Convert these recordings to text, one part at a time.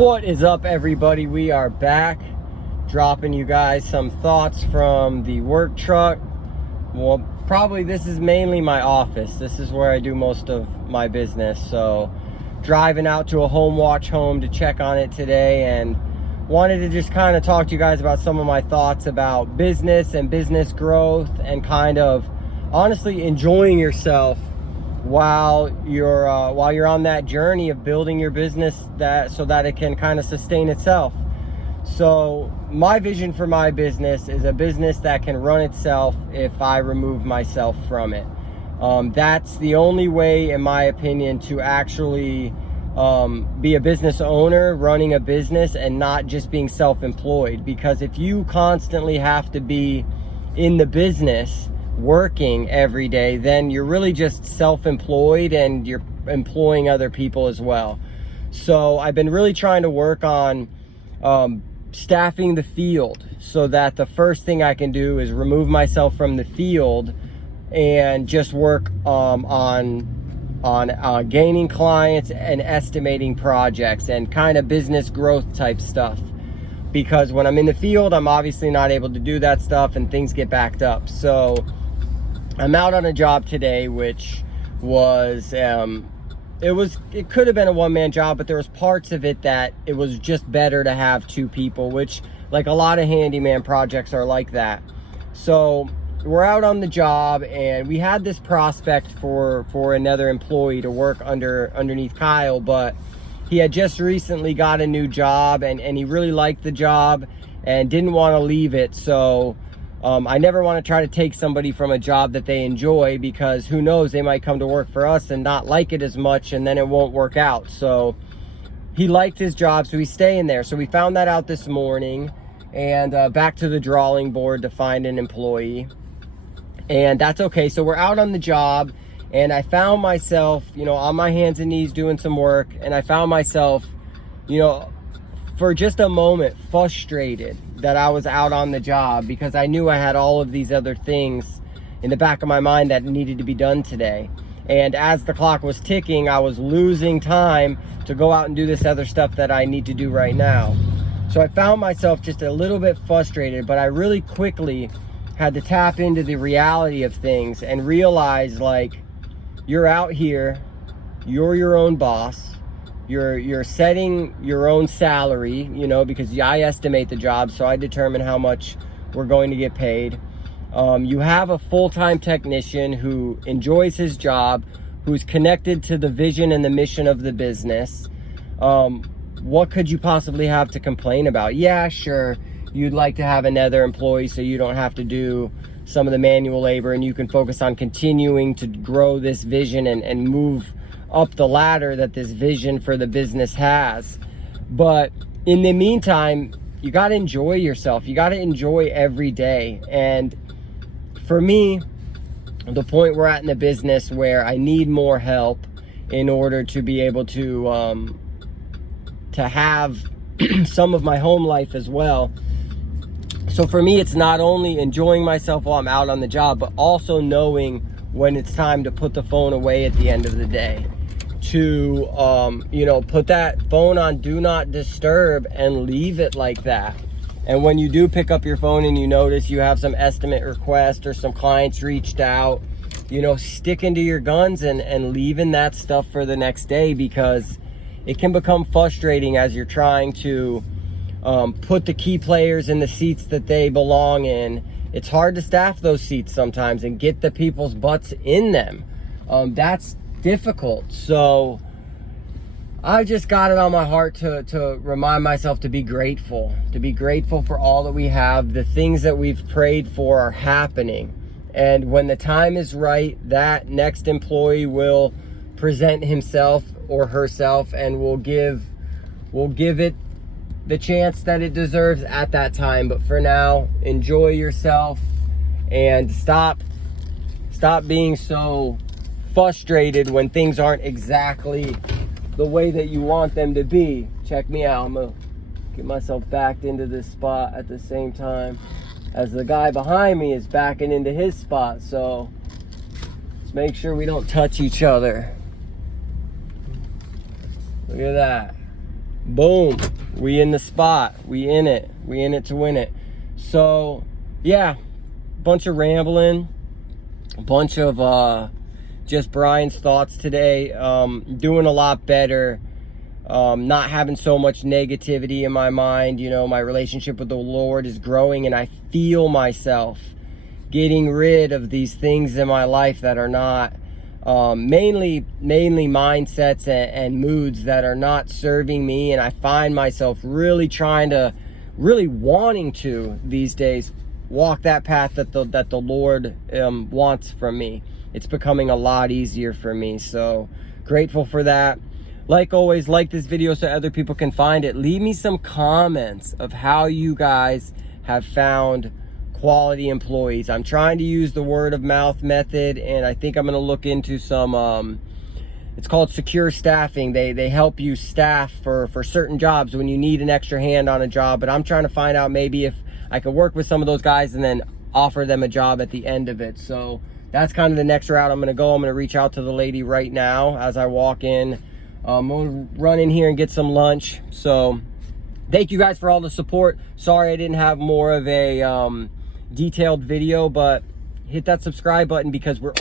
What is up, everybody? We are back dropping you guys some thoughts from the work truck. Well, probably this is mainly my office. This is where I do most of my business. So driving out to a home watch home to check on it today, and wanted to just kind of talk to you guys about some of my thoughts about business and business growth, and kind of honestly enjoying yourself while you're on that journey of building your business so that it can kind of sustain itself. So my vision for my business is a business that can run itself if I remove myself from it. That's the only way, in my opinion, to actually be a business owner, running a business, and not just being self-employed. Because if you constantly have to be in the business working every day, then you're really just self-employed and you're employing other people as well. So I've been really trying to work on staffing the field, so that the first thing I can do is remove myself from the field and just work on gaining clients and estimating projects and kind of business growth type stuff. Because when I'm in the field, I'm obviously not able to do that stuff and things get backed up. So I'm out on a job today, which was it could have been a one-man job, but there was parts of it that it was just better to have two people, which, like, a lot of handyman projects are like that. So we're out on the job, and we had this prospect for another employee to work underneath Kyle, but he had just recently got a new job, and he really liked the job and didn't want to leave it. So I never want to try to take somebody from a job that they enjoy, because who knows, they might come to work for us and not like it as much, and then it won't work out. So he liked his job, so he's staying there. So we found that out this morning, and back to the drawing board to find an employee. And that's okay. So we're out on the job, and I found myself, on my hands and knees doing some work, and I found myself, for just a moment, frustrated that I was out on the job, because I knew I had all of these other things in the back of my mind that needed to be done today. And as the clock was ticking, I was losing time to go out and do this other stuff that I need to do right now. So I found myself just a little bit frustrated, but I really quickly had to tap into the reality of things and realize, like, you're out here, you're your own boss. You're setting your own salary, because I estimate the job, so I determine how much we're going to get paid. You have a full-time technician who enjoys his job, who's connected to the vision and the mission of the business. What could you possibly have to complain about? Yeah, sure, you'd like to have another employee so you don't have to do some of the manual labor, and you can focus on continuing to grow this vision and move up the ladder that this vision for the business has. But in the meantime, you got to enjoy yourself. You got to enjoy every day. And for me, the point we're at in the business where I need more help in order to be able to have some of my home life as well. So for me, it's not only enjoying myself while I'm out on the job, but also knowing when it's time to put the phone away at the end of the day. To put that phone on do not disturb and leave it like that. And when you do pick up your phone and you notice you have some estimate request or some clients reached out, sticking to your guns and leaving that stuff for the next day, because it can become frustrating as you're trying to put the key players in the seats that they belong in. It's hard to staff those seats sometimes and get the people's butts in them. That's difficult. So I just got it on my heart to remind myself to be grateful for all that we have. The things that we've prayed for are happening, and when the time is right, that next employee will present himself or herself, and we'll give it the chance that it deserves at that time. But for now, enjoy yourself and stop being so frustrated when things aren't exactly the way that you want them to be. Check me out. I'm gonna get myself backed into this spot at the same time as the guy behind me is backing into his spot. So let's make sure we don't touch each other. Look at that. boom, we in the spot, we in it to win it. So yeah, bunch of rambling, a bunch of just Brian's thoughts today. Doing a lot better, not having so much negativity in my mind. You know, my relationship with the Lord is growing, and I feel myself getting rid of these things in my life that are not mainly mindsets and moods that are not serving me. And I find myself really wanting to these days walk that path that the Lord wants from me. It's becoming a lot easier for me, so grateful for that. Like always, like this video so other people can find it. Leave me some comments of how you guys have found quality employees. I'm trying to use the word of mouth method, and I think I'm going to look into some it's called secure staffing. They help you staff for certain jobs when you need an extra hand on a job. But I'm trying to find out maybe if I could work with some of those guys and then offer them a job at the end of it. So that's kind of the next route I'm going to go. I'm going to reach out to the lady right now as I walk in. I'm going to run in here and get some lunch. So thank you guys for all the support. Sorry I didn't have more of a detailed video, but hit that subscribe button because we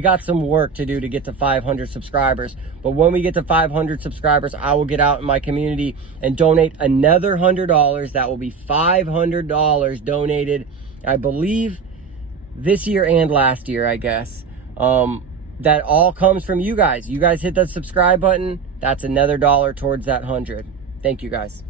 got some work to do to get to 500 subscribers. But when we get to 500 subscribers, I will get out in my community and donate another $100. That will be $500 donated, I believe, this year and last year, I guess. That all comes from you guys. You guys hit that subscribe button. That's another $1 towards that 100. Thank you guys.